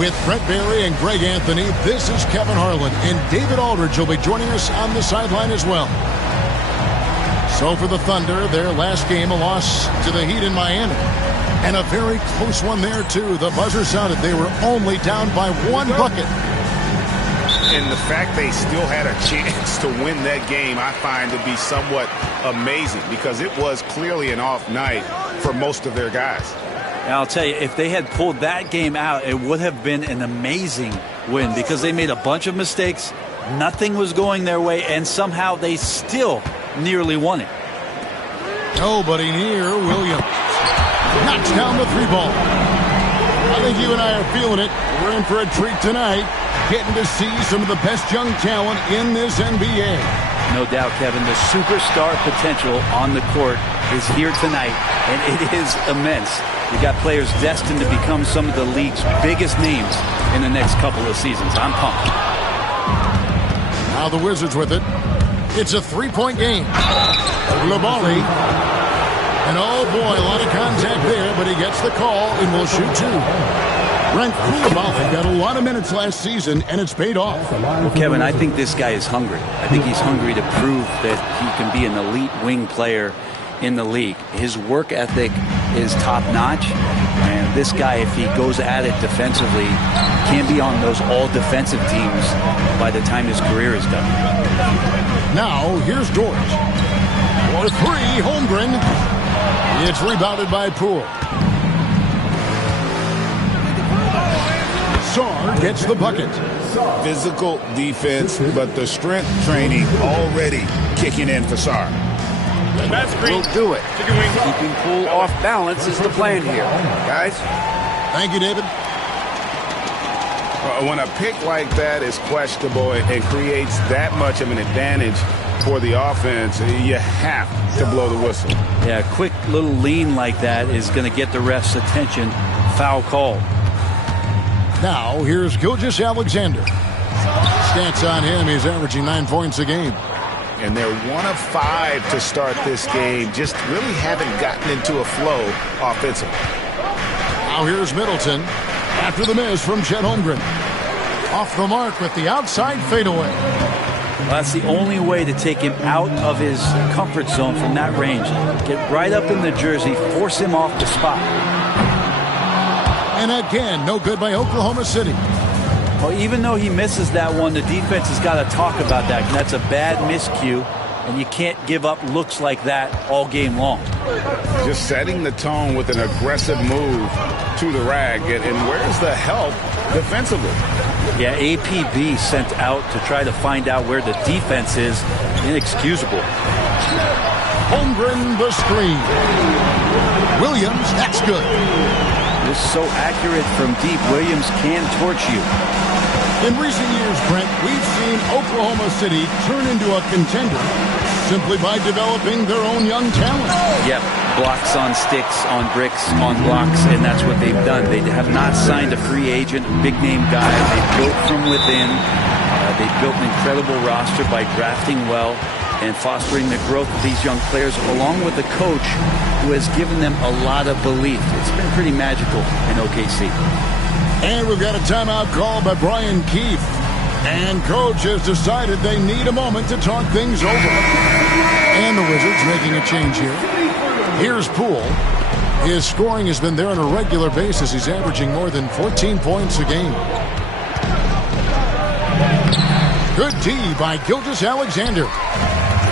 With Brett Barry and Greg Anthony, this is Kevin Harlan, and David Aldridge will be joining us on the sideline as well. So for the Thunder, their last game, a loss to the Heat in Miami. And a very close one there, too. The buzzer sounded. They were only down by one bucket. And the fact they still had a chance to win that game, I find to be somewhat amazing, because it was clearly an off night for most of their guys. And I'll tell you, if they had pulled that game out, it would have been an amazing win, because they made a bunch of mistakes. Nothing was going their way, and somehow they still nearly won it. Nobody near Williams. Knocks down the three ball. I think you and I are feeling it. We're in for a treat tonight, getting to see some of the best young talent in this NBA. No doubt, Kevin. The superstar potential on the court is here tonight, and it is immense. You got players destined to become some of the league's biggest names in the next couple of seasons. I'm pumped. Now the Wizards with it. It's a three-point game. Glabali. And oh boy, a lot of contact there, but he gets the call and will shoot two. Brent Glabali got a lot of minutes last season, and it's paid off. Well, Kevin, I think this guy is hungry. I think he's hungry to prove that he can be an elite wing player in the league. His work ethic is top-notch, and this guy, if he goes at it defensively, can be on those all-defensive teams by the time his career is done. Now, here's George. For three, Holmgren. It's rebounded by Poole. Sarr gets the bucket. Physical defense, but the strength training already kicking in for Sarr. We'll do it. Keeping Poole off balance is the plan here, guys. Thank you, David. When a pick like that is questionable and creates that much of an advantage for the offense, you have to blow the whistle. Yeah, a quick little lean like that is going to get the ref's attention. Foul call. Now, here's Gilgeous-Alexander. Stats on him, he's averaging 9 points a game. And they're 1 of 5 to start this game. Just really haven't gotten into a flow offensively. Now here's Middleton. After the miss from Chet Holmgren. Off the mark with the outside fadeaway. Well, that's the only way to take him out of his comfort zone from that range. Get right up in the jersey, force him off the spot. And again, no good by Oklahoma City. Well, even though he misses that one, the defense has got to talk about that. And that's a bad miscue, and you can't give up looks like that all game long. Just setting the tone with an aggressive move to the rag. And where's the help defensively? Yeah, APB sent out to try to find out where the defense is. Inexcusable. Holmgren the screen. Williams, that's good. This is so accurate from deep. Williams can torch you. In recent years, Brent, we've seen Oklahoma City turn into a contender simply by developing their own young talent. Yep, blocks on sticks, on bricks, on blocks, and that's what they've done. They have not signed a free agent, big-name guy. They built from within. They built an incredible roster by drafting well and fostering the growth of these young players, along with a coach who has given them a lot of belief. It's been pretty magical in OKC. And we've got a timeout call by Brian Keefe. And coach has decided they need a moment to talk things over. And the Wizards making a change here. Here's Poole. His scoring has been there on a regular basis. He's averaging more than 14 points a game. Good D by Gilgeous-Alexander.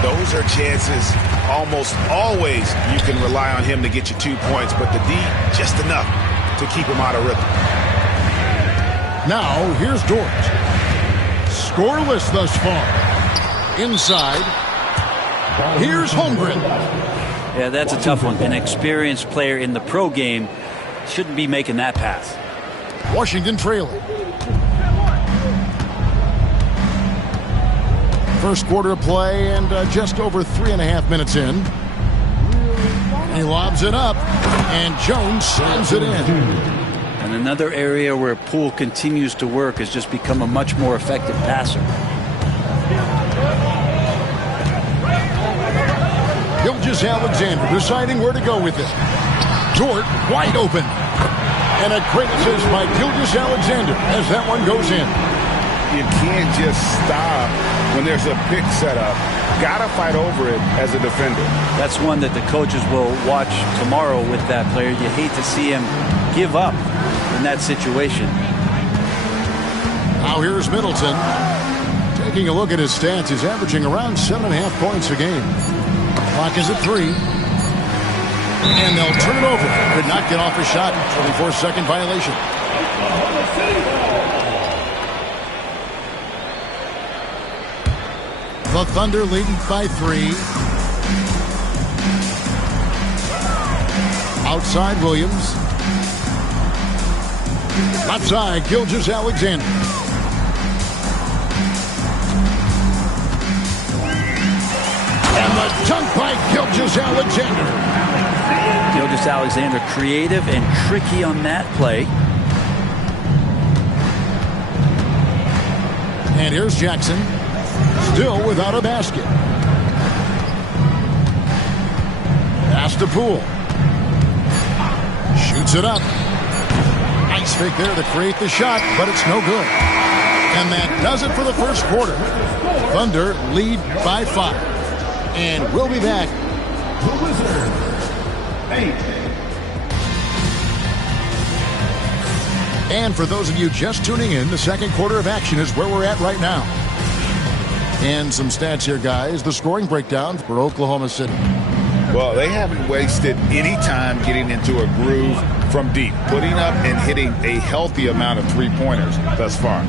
Those are chances almost always you can rely on him to get you 2 points, but the D just enough to keep him out of rhythm. Now, here's George. Scoreless thus far. Inside. Here's Holmgren. Yeah, that's a tough one. An experienced player in the pro game shouldn't be making that pass. Washington trailing. First quarter of play and just over 3.5 minutes in. He lobs it up, and Jones slams it in. And another area where Poole continues to work has just become a much more effective passer. Gilgeous-Alexander deciding where to go with it. Dort wide open. And a great assist by Gilgeous-Alexander as that one goes in. You can't just stop when there's a pick set up. Got to fight over it as a defender. That's one that the coaches will watch tomorrow with that player. You hate to see him give up in that situation. Now here's Middleton. Taking a look at his stats, he's averaging around 7.5 points a game. Clock is at 3. And they'll turn it over. Could not get off a shot. 24-second violation. The Thunder leading by 3. Outside Williams. Left side, Gilgeous-Alexander. And the dunk by Gilgeous-Alexander. Gilgeous-Alexander creative and tricky on that play. And here's Jackson. Still without a basket. Pass to Poole. Shoots it up. Nice fake there to create the shot, but it's no good. And that does it for the first quarter. Thunder lead by 5. And we'll be back. The Wizards. 8. And for those of you just tuning in, the second quarter of action is where we're at right now. And some stats here, guys. The scoring breakdown for Oklahoma City. Well, they haven't wasted any time getting into a groove from deep, putting up and hitting a healthy amount of three-pointers thus far.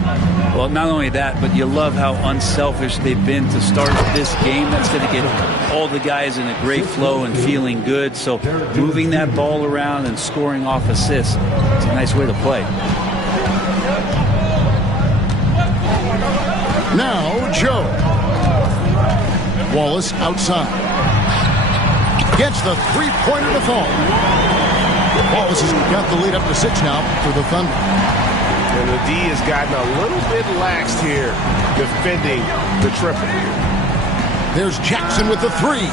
Well, not only that, but you love how unselfish they've been to start this game. That's going to get all the guys in a great flow and feeling good. So moving that ball around and scoring off assists, it's a nice way to play. Now, Joe. Wallace outside. Gets the three-pointer to fall. Wallace has got the lead up to 6 now for the Thunder. And the D has gotten a little bit laxed here defending the triple. There's Jackson with the 3.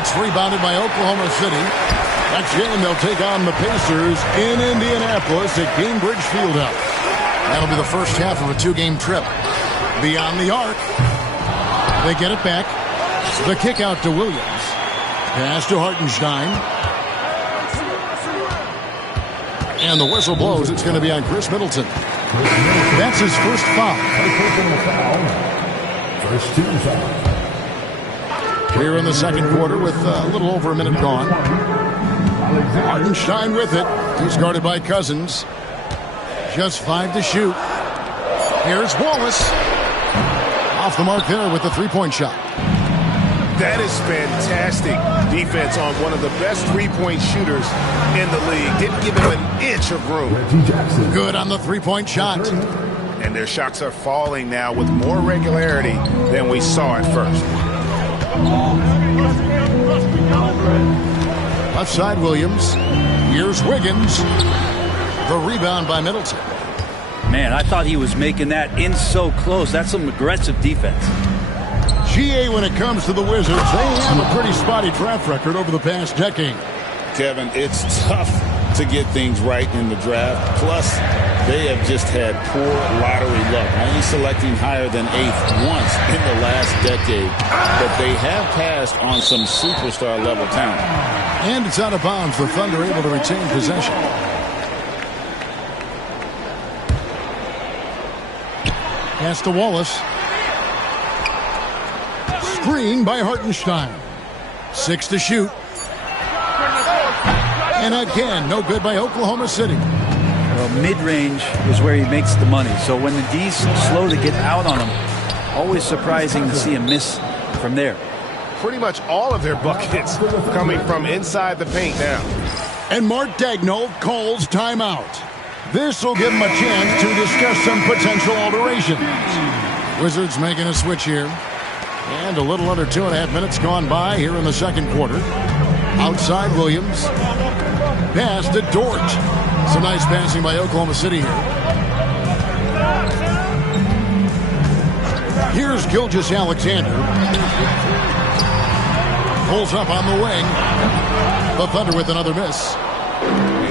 It's rebounded by Oklahoma City. Next game, they'll take on the Pacers in Indianapolis at Gainbridge Fieldhouse. That'll be the first half of a 2-game trip. Beyond the arc. They get it back. The kick out to Williams. Pass to Hartenstein. And the whistle blows. It's going to be on Chris Middleton. That's his first foul. First team foul. Here in the second quarter with a little over a minute gone. Hartenstein with it. He's guarded by Cousins. Just 5 to shoot. Here's Wallace. Off the mark there with the three-point shot. That is fantastic defense on one of the best three-point shooters in the league. Didn't give him an inch of room. Good on the three-point shot. And their shots are falling now with more regularity than we saw at first. Left side Williams. Here's Wiggins. The rebound by Middleton. Man, I thought he was making that in so close. That's some aggressive defense. GA, when it comes to the Wizards, they have a pretty spotty track record over the past decade. Kevin, it's tough to get things right in the draft. Plus, they have just had poor lottery luck, only selecting higher than 8th once in the last decade. But they have passed on some superstar-level talent. And it's out of bounds. The Thunder able to retain possession. Pass to Wallace. Screen by Hartenstein. 6 to shoot. And again, no good by Oklahoma City. Well, mid-range is where he makes the money. So when the D's slow to get out on him, always surprising to see him miss from there. Pretty much all of their buckets coming from inside the paint now. And Mark Daigneault calls timeout. This will give him a chance to discuss some potential alterations. Wizards making a switch here. And a little under 2.5 minutes gone by here in the second quarter. Outside Williams. Pass to Dort. Some nice passing by Oklahoma City here. Here's Gilgeous-Alexander. Pulls up on the wing. The Thunder with another miss.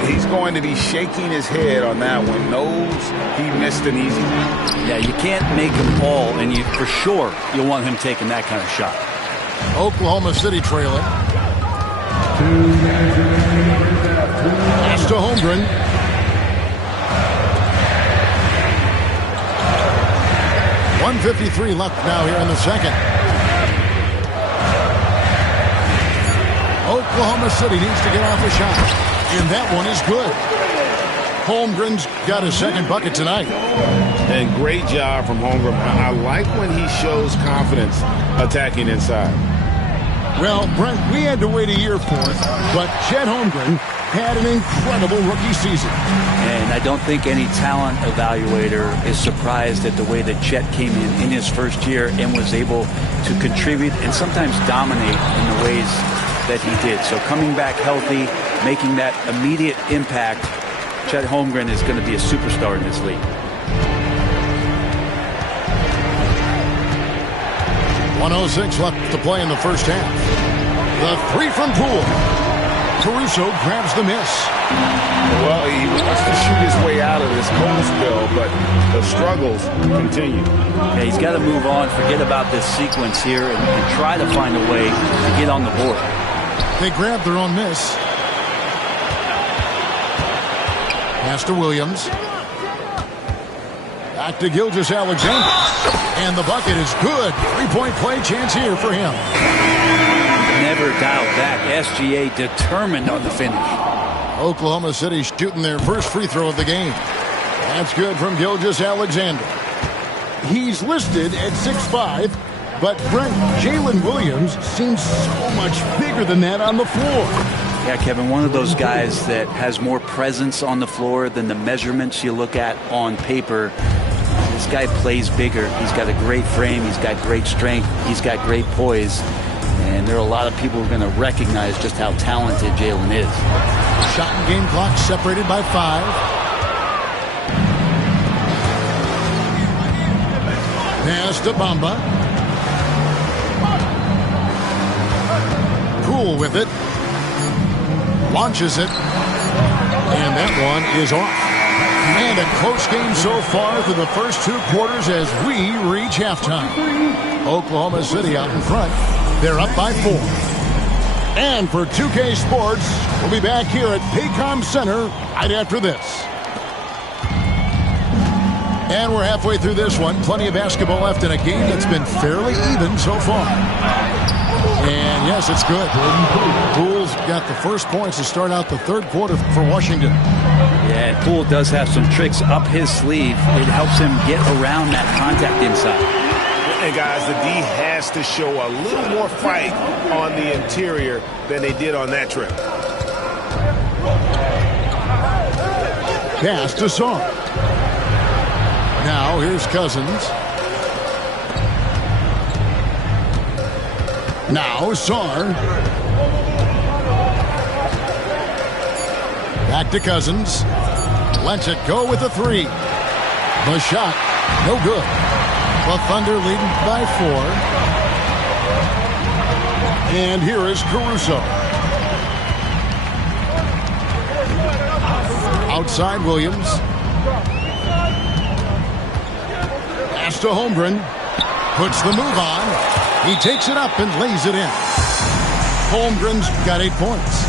He's going to be shaking his head on that one. Knows he missed an easy one. Yeah, you can't make him all, and for sure you'll want him taking that kind of shot. Oklahoma City trailing. Pass to Holmgren. .153 left now here in the second. Oklahoma City needs to get off a shot, and that one is good. Holmgren's got his second bucket tonight. And great job from Holmgren. I like when he shows confidence attacking inside. Well, Brent, we had to wait a year for it, but Chet Holmgren had an incredible rookie season. And I don't think any talent evaluator is surprised at the way that Chet came in his first year and was able to contribute and sometimes dominate in the ways that he did. So coming back healthy, making that immediate impact, Chet Holmgren is going to be a superstar in this league. 1:06 left to play in the first half. The three from Poole. Caruso grabs the miss. Well, he wants to shoot his way out of this cold spell, but the struggles continue. Yeah, he's got to move on, forget about this sequence here, and try to find a way to get on the board. They grab their own miss. Pass to Williams. Back to Gilgeous-Alexander. And the bucket is good. Three-point play chance here for him. Never doubt that. SGA determined on the finish. Oklahoma City shooting their first free throw of the game. That's good from Gilgeous-Alexander. He's listed at 6'5", but Brent, Jalen Williams seems so much bigger than that on the floor. Yeah, Kevin, one of those guys that has more presence on the floor than the measurements you look at on paper. This guy plays bigger. He's got a great frame. He's got great strength. He's got great poise. And there are a lot of people who are going to recognize just how talented Jalen is. Shot and game clock separated by 5. Pass to Bamba. Poole with it. Launches it. And that one is off. And a close game so far through the first 2 quarters as we reach halftime. Oklahoma City out in front. They're up by 4. And for 2K Sports, we'll be back here at Paycom Center right after this. And we're halfway through this one. Plenty of basketball left in a game that's been fairly even so far. And yes, it's good. Poole's got the first points to start out the third quarter for Washington. Yeah, and Poole does have some tricks up his sleeve. It helps him get around that contact inside. And guys, the D has to show a little more fight on the interior than they did on that trip. Pass to Sarr. Now here's Cousins. Now Sarr. Back to Cousins. Lets it go with a 3. The shot, no good. The Thunder leading by 4. And here is Caruso. Outside Williams. Pass to Holmgren. Puts the move on. He takes it up and lays it in. Holmgren's got 8 points.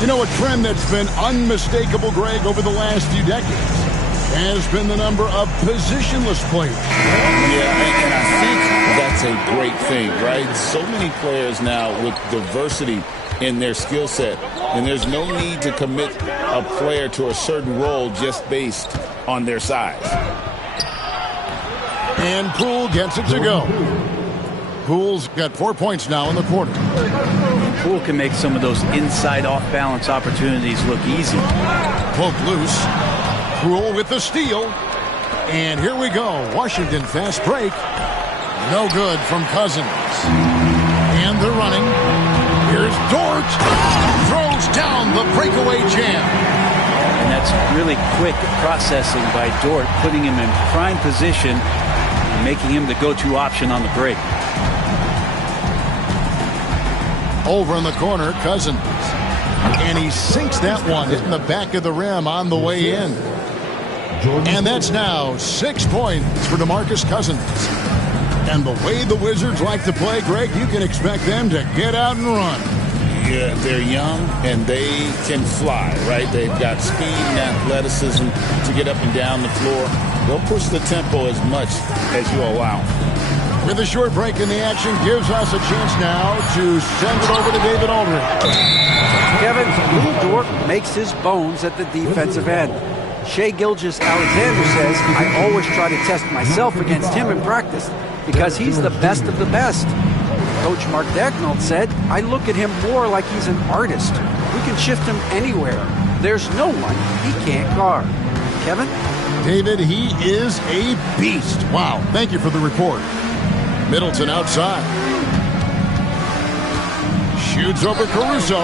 You know, a trend that's been unmistakable, Greg, over the last few decades has been the number of positionless players. Yeah, and I think that's a great thing, right? So many players now with diversity in their skill set, and there's no need to commit a player to a certain role just based on their size. And Poole gets it to go. Poole's got 4 points now in the quarter. Poole can make some of those inside off-balance opportunities look easy. Poke loose. Poole with the steal. And here we go. Washington fast break. No good from Cousins. And they're running. Here's Dort. Throws down the breakaway jam. And that's really quick processing by Dort, putting him in prime position and making him the go-to option on the break. Over in the corner, Cousins. And he sinks that one, hitting the back of the rim on the way in. And that's now 6 points for DeMarcus Cousins. And the way the Wizards like to play, Greg, you can expect them to get out and run. Yeah, they're young and they can fly, right? They've got speed and athleticism to get up and down the floor. They'll push the tempo as much as you allow. With a short break in the action, gives us a chance now to send it over to David Aldridge. Kevin, Little Dort makes his bones at the defensive end. Shai Gilgeous-Alexander says, I always try to test myself against him in practice because he's the best of the best. Coach Mark Daigneault said, I look at him more like he's an artist. We can shift him anywhere. There's no one he can't guard. Kevin? David, he is a beast. Wow, thank you for the report. Middleton outside. Shoots over Caruso.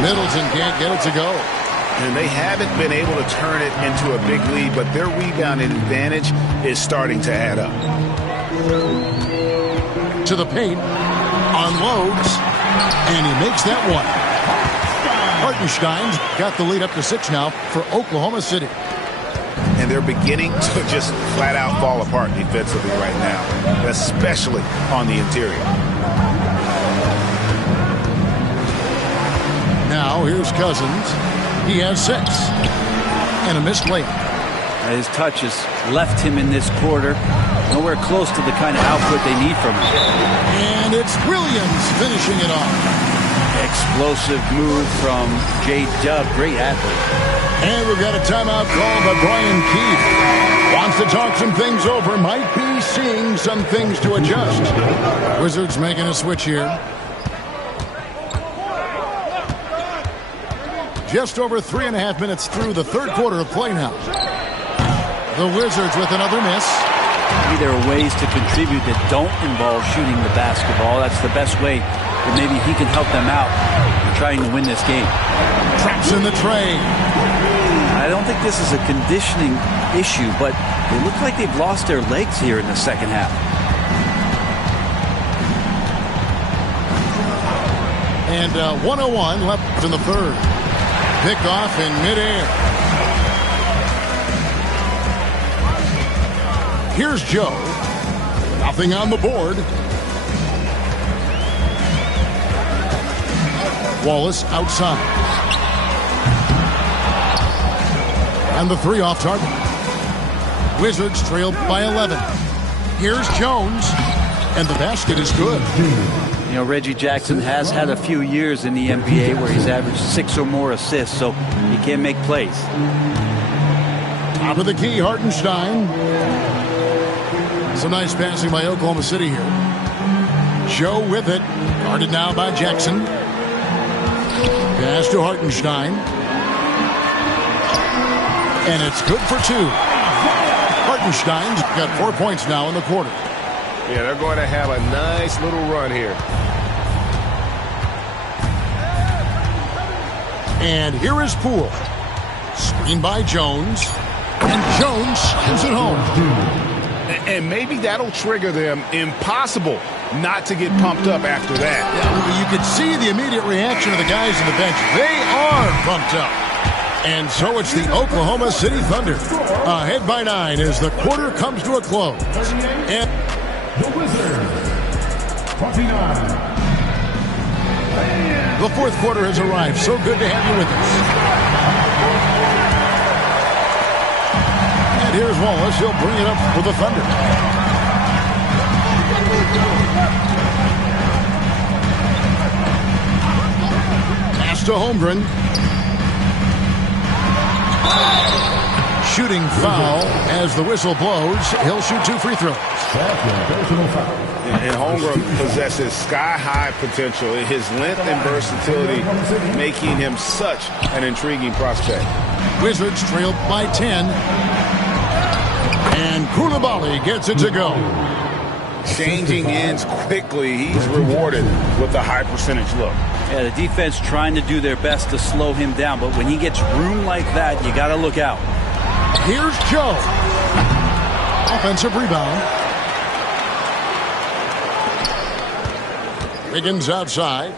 Middleton can't get it to go. And they haven't been able to turn it into a big lead, but their rebounding advantage is starting to add up. To the paint, unloads, and he makes that one. Hartenstein's got the lead up to 6 now for Oklahoma City. And they're beginning to just flat out fall apart defensively right now, especially on the interior. Now here's Cousins. He has 6. And a missed layup. His touch has left him in this quarter. Nowhere close to the kind of output they need from him. And it's Williams finishing it off. Explosive move from J-Dub. Great athlete. And we've got a timeout called by Brian Keefe. Wants to talk some things over. Might be seeing some things to adjust. Wizards making a switch here. Just over 3.5 minutes through the third quarter of play now. The Wizards with another miss. Maybe there are ways to contribute that don't involve shooting the basketball. That's the best way that maybe he can help them out in trying to win this game. Traps in the tray. I don't think this is a conditioning issue, but they look like they've lost their legs here in the second half. And 1:01 left in the third. Pick off in midair. Here's Joe. Nothing on the board. Wallace outside. And the 3 off target. Wizards trailed by 11. Here's Jones. And the basket is good. You know, Reggie Jackson has had a few years in the NBA where he's averaged 6 or more assists, so he can make plays. Top of the key, Hartenstein. Some nice passing by Oklahoma City here. Joe with it. Guarded now by Jackson. Pass to Hartenstein. And it's good for 2. Hartenstein's got 4 points now in the quarter. Yeah, they're going to have a nice little run here. And here is Poole. Screen by Jones. And Jones slams it home. And maybe that'll trigger them. Impossible not to get pumped up after that. Yeah, you could see the immediate reaction of the guys on the bench. They are pumped up. And so it's the Oklahoma City Thunder. Ahead by 9 as the quarter comes to a close. And the Wizards, 29. the fourth quarter has arrived. So good to have you with us. And here's Wallace. He'll bring it up for the Thunder. Pass to Holmgren. Shooting foul as the whistle blows. He'll shoot 2 free throws. And Holmgren possesses sky-high potential. His length and versatility making him such an intriguing prospect. Wizards trailed by 10. And Koulibaly gets it to go. Changing ends quickly. He's rewarded with a high percentage look. Yeah, the defense trying to do their best to slow him down, but when he gets room like that, you got to look out. Here's Joe. Offensive rebound. Wiggins outside.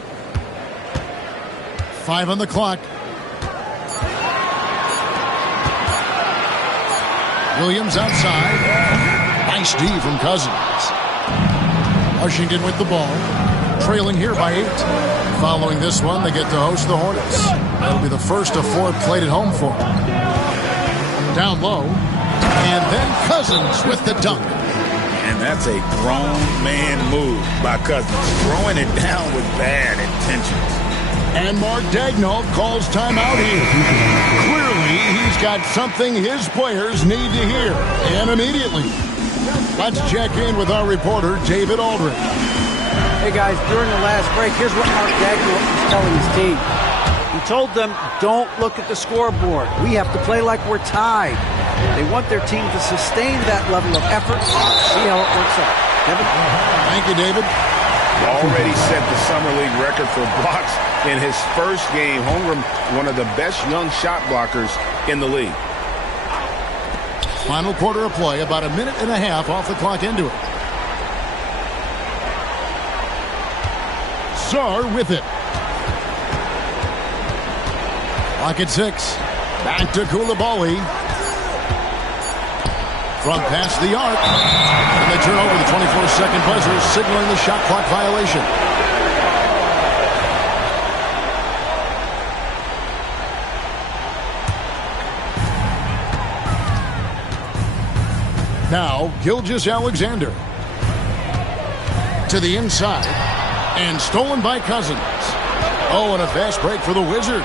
5 on the clock. Williams outside. Nice D from Cousins. Washington with the ball. Trailing here by 8. Following this one, they get to host the Hornets. That'll be the first of 4 played at home for them. Down low. And then Cousins with the dunk. And that's a grown man move by Cousins. Throwing it down with bad intentions. And Mark Daigneault calls timeout here. Clearly, he's got something his players need to hear. And immediately. Let's check in with our reporter, David Aldridge. Hey, guys, during the last break, here's what Mark Daigneault was telling his team. He told them, don't look at the scoreboard. We have to play like we're tied. They want their team to sustain that level of effort and see how it works out. Kevin? Thank you, David. Already set the Summer League record for blocks in his first game. Holmgren, one of the best young shot blockers in the league. Final quarter of play, about a minute and a half off the clock into it. Sarr with it. Clock at 6. Back to Koulibaly. From past the arc. And they turn over the 24-second buzzer, signaling the shot clock violation. Now, Gilgeous-Alexander. To the inside. And stolen by Cousins. Oh, and a fast break for the Wizards.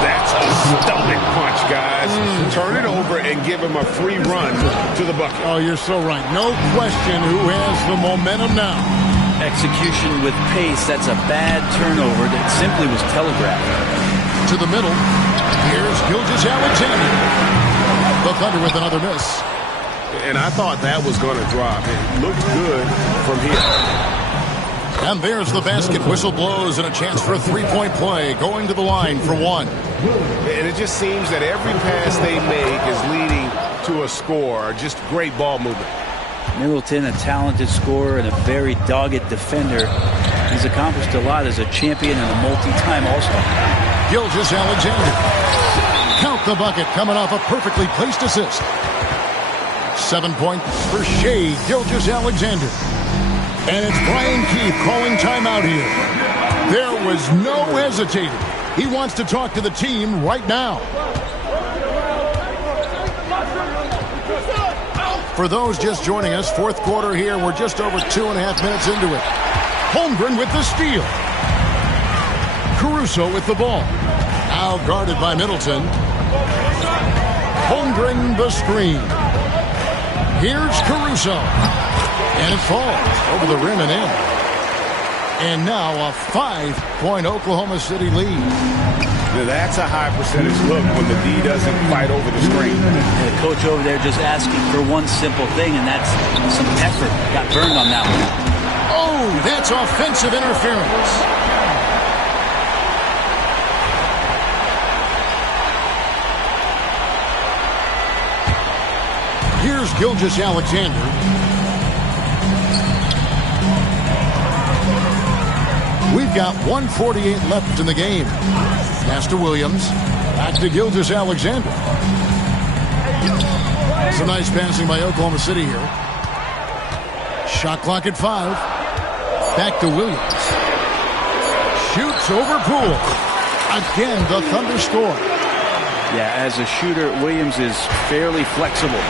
That's a stomach punch, guys. Turn it over and give him a free run to the bucket. Oh, you're so right. No question who has the momentum now. Execution with pace. That's a bad turnover that simply was telegraphed. To the middle. Here's Gilgeous-Alexander. The Thunder with another miss. And I thought that was going to drop. It looked good from here. And there's the basket. Whistle blows and a chance for a three-point play. Going to the line for 1. And it just seems that every pass they make is leading to a score. Just great ball movement. Middleton, a talented scorer and a very dogged defender. He's accomplished a lot as a champion and a multi-time All-Star. Gilgeous-Alexander. Count the bucket coming off a perfectly placed assist. 7 points for Shai Gilgeous-Alexander. And it's Brian Keefe calling timeout here. There was no hesitating. He wants to talk to the team right now. For those just joining us, fourth quarter here. We're just over 2.5 minutes into it. Holmgren with the steal. Caruso with the ball. Now guarded by Middleton. Holmgren the screen. Here's Caruso. And it falls over the rim and in. And now a 5-point Oklahoma City lead. Now that's a high percentage look when the D doesn't fight over the screen. The coach over there just asking for one simple thing, and that's some effort. Got burned on that one. Oh, that's offensive interference. Here's Gilgeous-Alexander. We've got 1:48 left in the game. Pass to Williams. Back to Gilgeous-Alexander. Some nice passing by Oklahoma City here. Shot clock at 5. Back to Williams. Shoots over Poole. Again, the Thunder score. Yeah, as a shooter, Williams is fairly flexible.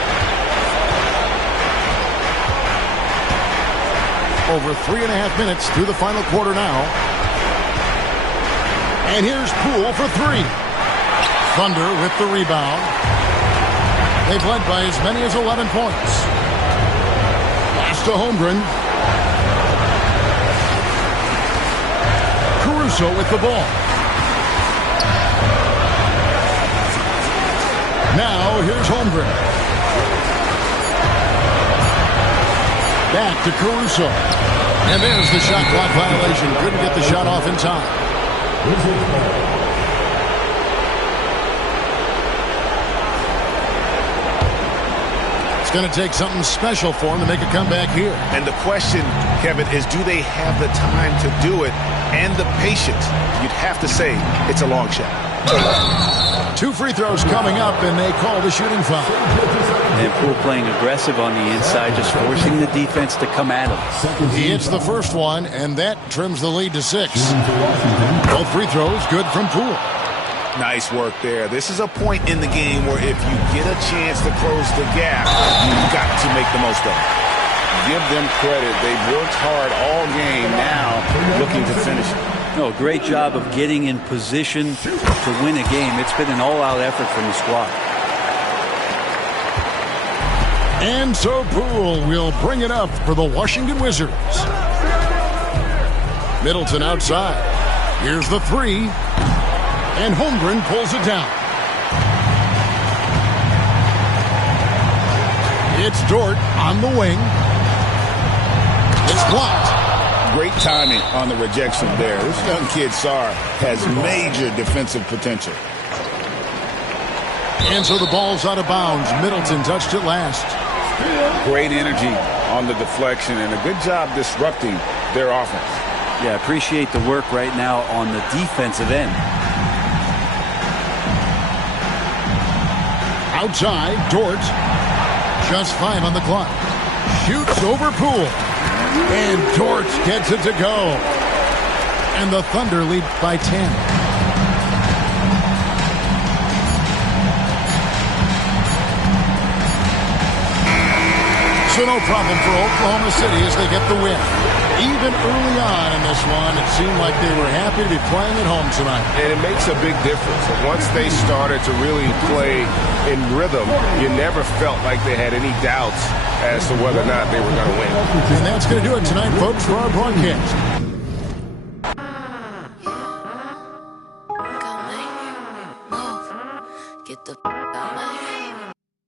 Over 3.5 minutes through the final quarter now. And here's Poole for 3. Thunder with the rebound. They've led by as many as 11 points. Pass to Holmgren. Caruso with the ball. Now here's Holmgren. Back to Caruso. And there's the shot clock violation. Couldn't get the shot off in time. It's going to take something special for him to make a comeback here. And the question, Kevin, is do they have the time to do it and the patience. You'd have to say it's a long shot. 2 free throws coming up, and they call the shooting foul. And Poole playing aggressive on the inside, just forcing the defense to come at him. He hits the first one, and that trims the lead to 6. Both free throws good from Poole. Nice work there. This is a point in the game where if you get a chance to close the gap, you've got to make the most of it. Give them credit. They've worked hard all game, now looking to finish it. No, great job of getting in position to win a game. It's been an all-out effort from the squad. And so Poole will bring it up for the Washington Wizards. Middleton outside. Here's the 3. And Holmgren pulls it down. It's Dort on the wing. It's blocked. Great timing on the rejection there. This young kid, Sarr, has major defensive potential. And so the ball's out of bounds. Middleton touched it last. Great energy on the deflection and a good job disrupting their offense. Yeah, appreciate the work right now on the defensive end. Outside, Dort. Just 5 on the clock. Shoots over Poole. And Dort gets it to go. And the Thunder lead by 10. So no problem for Oklahoma City as they get the win. Even early on in this one, it seemed like they were happy to be playing at home tonight. And it makes a big difference. Once they started to really play in rhythm, you never felt like they had any doubts as to whether or not they were going to win. And that's going to do it tonight, folks, for our broadcast.